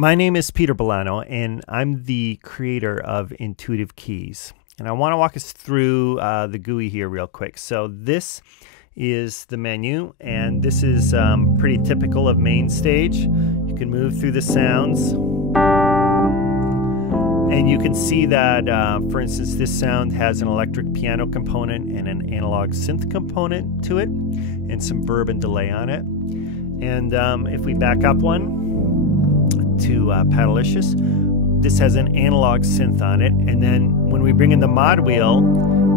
My name is Peter Bolano, and I'm the creator of Intuitive Keys. And I want to walk us through the GUI here real quick. So this is the menu, and this is pretty typical of MainStage. You can move through the sounds. And you can see that, for instance, this sound has an electric piano component and an analog synth component to it, and some verb and delay on it. And if we back up one to Paddalicious, this has an analog synth on it, and then when we bring in the mod wheel,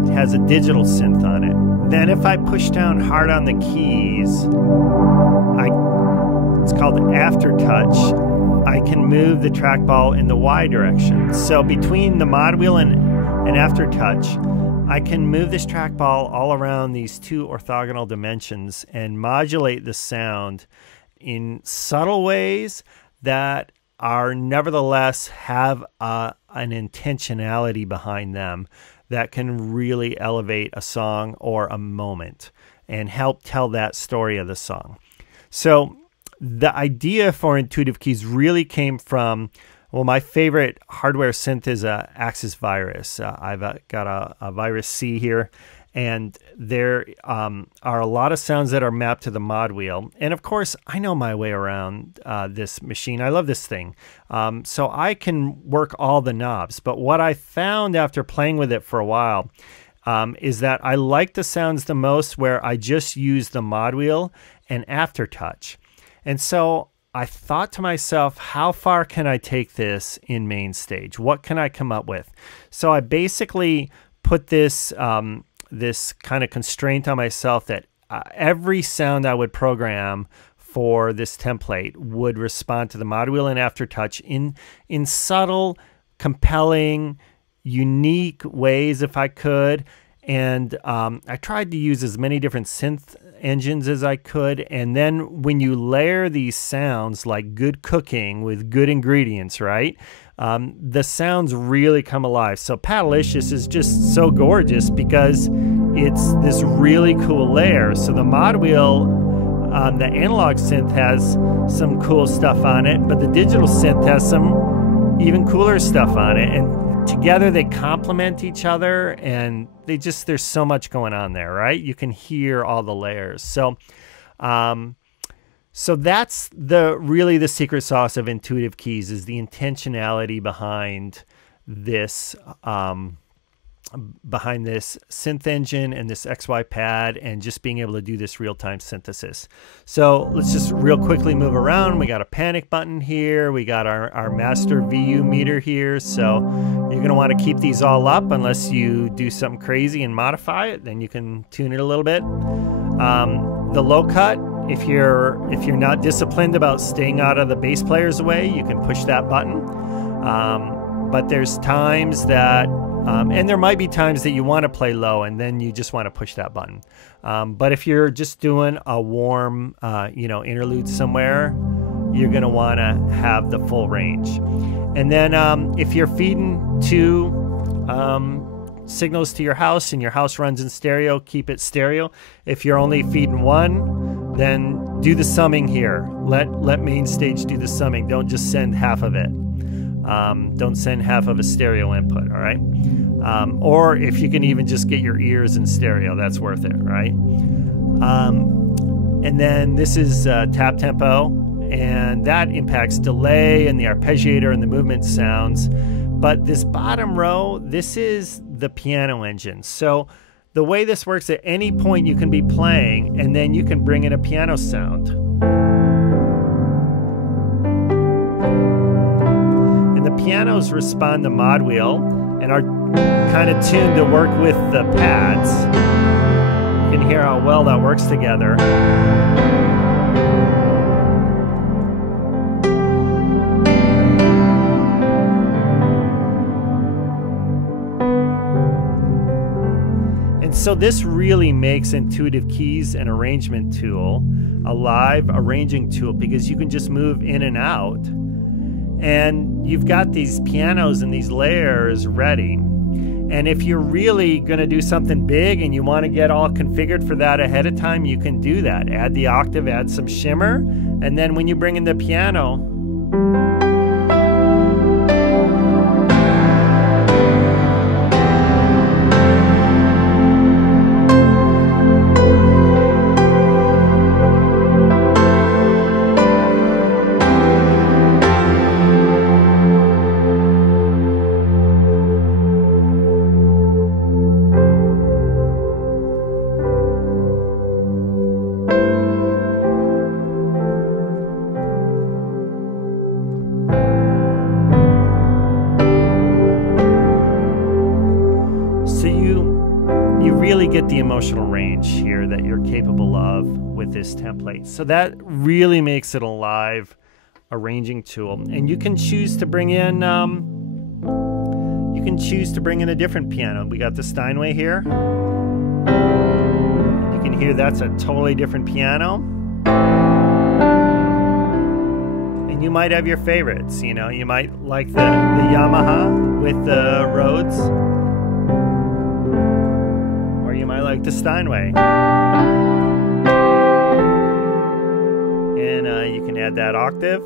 it has a digital synth on it. Then if I push down hard on the keys, it's called aftertouch, I can move the trackball in the Y direction. So between the mod wheel and aftertouch, I can move this trackball all around these two orthogonal dimensions and modulate the sound in subtle ways that are nevertheless have an intentionality behind them that can really elevate a song or a moment and help tell that story of the song. So the idea for Intuitive Keys really came from, well, my favorite hardware synth is a Axis Virus. I've got a Virus C here, and there are a lot of sounds that are mapped to the mod wheel. And of course, I know my way around this machine. I love this thing. So I can work all the knobs. But what I found after playing with it for a while is that I like the sounds the most where I just use the mod wheel and aftertouch. And so I thought to myself, how far can I take this in MainStage? What can I come up with? So I basically put this this kind of constraint on myself that every sound I would program for this template would respond to the mod wheel and aftertouch in subtle, compelling, unique ways if I could. And I tried to use as many different synth engines as I could. And then when you layer these sounds like good cooking with good ingredients, right? The sounds really come alive. So Paddalicious is just so gorgeous because it's this really cool layer. So the mod wheel, the analog synth has some cool stuff on it, but the digital synth has some even cooler stuff on it. And together they complement each other, and there's so much going on there, right? You can hear all the layers. So so that's really the secret sauce of Intuitive Keys, is the intentionality behind this synth engine and this XY pad, and just being able to do this real-time synthesis. So let's just real quickly move around. We got a panic button here. We got our master VU meter here. So you're going to want to keep these all up unless you do something crazy and modify it. Then you can tune it a little bit. The low cut, if you're not disciplined about staying out of the bass player's way, you can push that button. But there's times that, and there might be times that you want to play low, and then you just want to push that button. But if you're just doing a warm, interlude somewhere, you're going to want to have the full range. And then if you're feeding two signals to your house and your house runs in stereo, keep it stereo. If you're only feeding one, then do the summing here. Let MainStage do the summing. Don't just send half of it. Don't send half of a stereo input, all right? Or if you can even just get your ears in stereo, that's worth it, right? And then this is tap tempo, and that impacts delay and the arpeggiator and the movement sounds. But this bottom row, this is the piano engine. So the way this works, at any point you can be playing, and then you can bring in a piano sound. And the pianos respond to mod wheel and are kind of tuned to work with the pads. You can hear how well that works together. So this really makes Intuitive Keys an arrangement tool, a live arranging tool, because you can just move in and out, and you've got these pianos and these layers ready. And if you're really going to do something big and you want to get all configured for that ahead of time, you can do that. Add the octave, add some shimmer, and then when you bring in the piano, get the emotional range here that you're capable of with this template. So that really makes it a live arranging tool. And you can choose to bring in a different piano. We got the Steinway here. You can hear that's a totally different piano. And you might have your favorites, you know, you might like the Yamaha with the Rhodes. Or you might like the Steinway. And you can add that octave.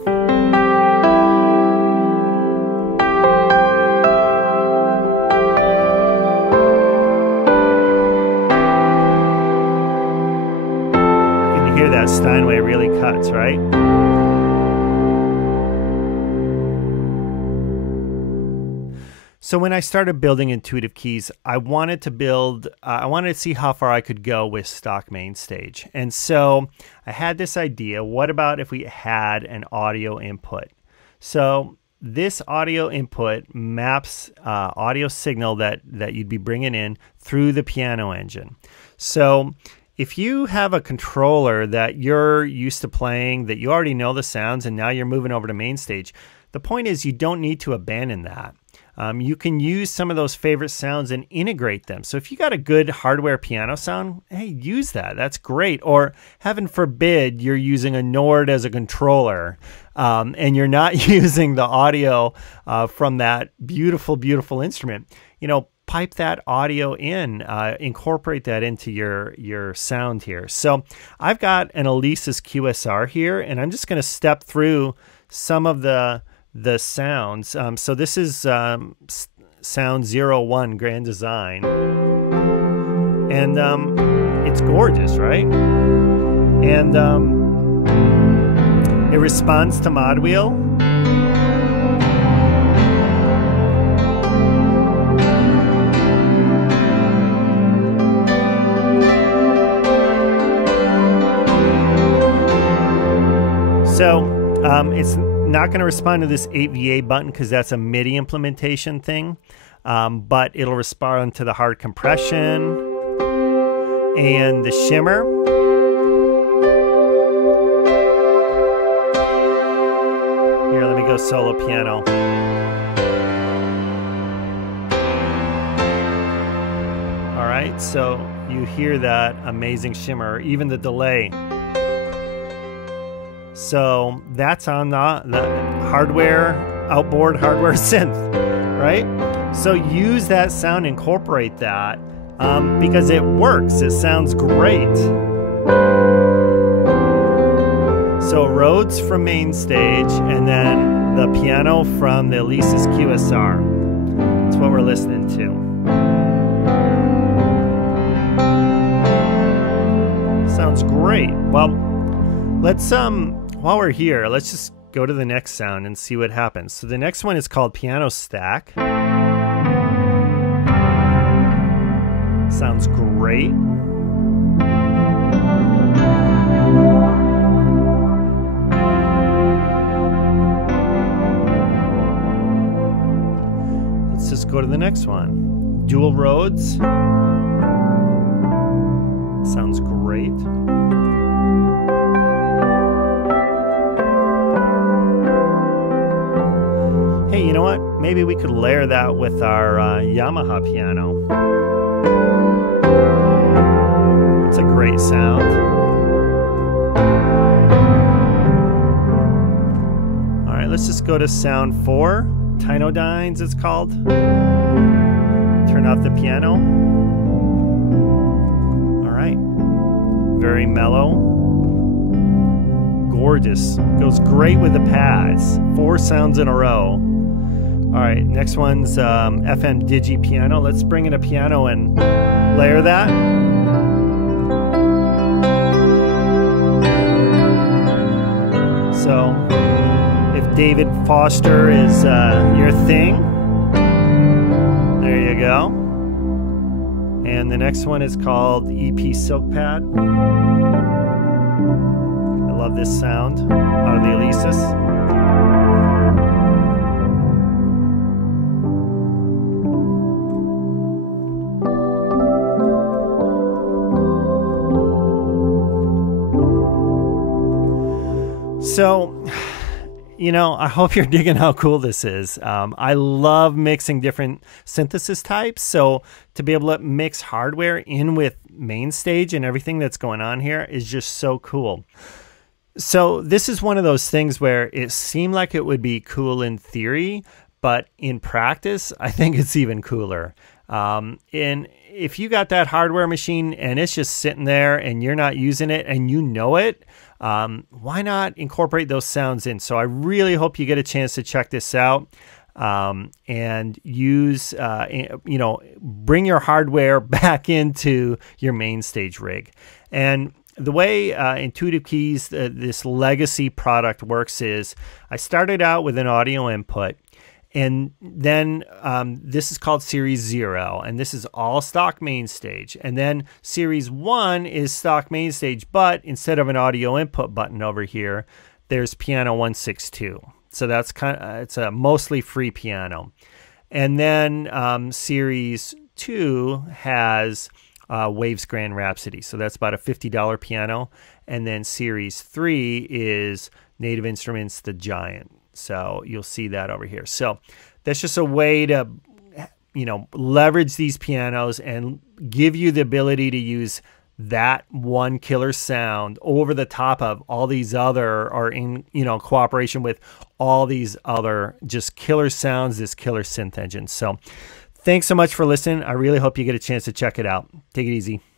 Hear that Steinway really cuts, right? So when I started building intuitive keys, I wanted to see how far I could go with stock MainStage. And so I had this idea, what about if we had an audio input? So this audio input maps audio signal that you'd be bringing in through the piano engine. So if you have a controller that you're used to playing, that you already know the sounds, and now you're moving over to MainStage, the point is you don't need to abandon that. You can use some of those favorite sounds and integrate them. So if you got a good hardware piano sound, hey, use that. That's great. Or heaven forbid you're using a Nord as a controller and you're not using the audio from that beautiful, beautiful instrument. You know, pipe that audio in, incorporate that into your sound here. So I've got an Alesis QSR here, and I'm just going to step through some of the sounds. So this is sound 01 Grand Design, and it's gorgeous, right? And it responds to mod wheel. So it's not going to respond to this 8VA button because that's a MIDI implementation thing, but it'll respond to the hard compression and the shimmer. Here, let me go solo piano. All right, so you hear that amazing shimmer, even the delay. So that's on the hardware, outboard hardware synth, right? So use that sound, incorporate that, because it works. It sounds great. So Rhodes from MainStage, and then the piano from the Alesis QSR. That's what we're listening to. Sounds great. Well, let's while we're here, let's just go to the next sound and see what happens. So the next one is called Piano Stack. Sounds great. Let's just go to the next one. Dual Rhodes. Sounds great. Hey, you know what? Maybe we could layer that with our Yamaha piano. It's a great sound. All right, let's just go to sound 4. Tinodynes, it's called. Turn off the piano. All right. Very mellow. Gorgeous. Goes great with the pads. 4 sounds in a row. All right, next one's FM Digi Piano. Let's bring in a piano and layer that. So, if David Foster is your thing, there you go. And the next one is called EP Silk Pad. I love this sound out of the Alesis. So, I hope you're digging how cool this is. I love mixing different synthesis types. So to be able to mix hardware in with MainStage and everything that's going on here is just so cool. So this is one of those things where it seemed like it would be cool in theory, but in practice, I think it's even cooler. And if you got that hardware machine and it's just sitting there and you're not using it and you know it, why not incorporate those sounds in? So I really hope you get a chance to check this out and use, bring your hardware back into your MainStage rig. And the way Intuitive Keys, this legacy product works is I started out with an audio input, and then this is called Series 0, and this is all stock MainStage. And then Series 1 is stock MainStage, but instead of an audio input button over here, there's Piano 162. So that's it's a mostly free piano. And then Series 2 has Waves Grand Rhapsody. So that's about a $50 piano. And then Series 3 is Native Instruments, the Giant. So you'll see that over here. So that's just a way to, leverage these pianos and give you the ability to use that one killer sound over the top of all these other, or in, cooperation with all these other just killer sounds, this killer synth engine. So thanks so much for listening. I really hope you get a chance to check it out. Take it easy.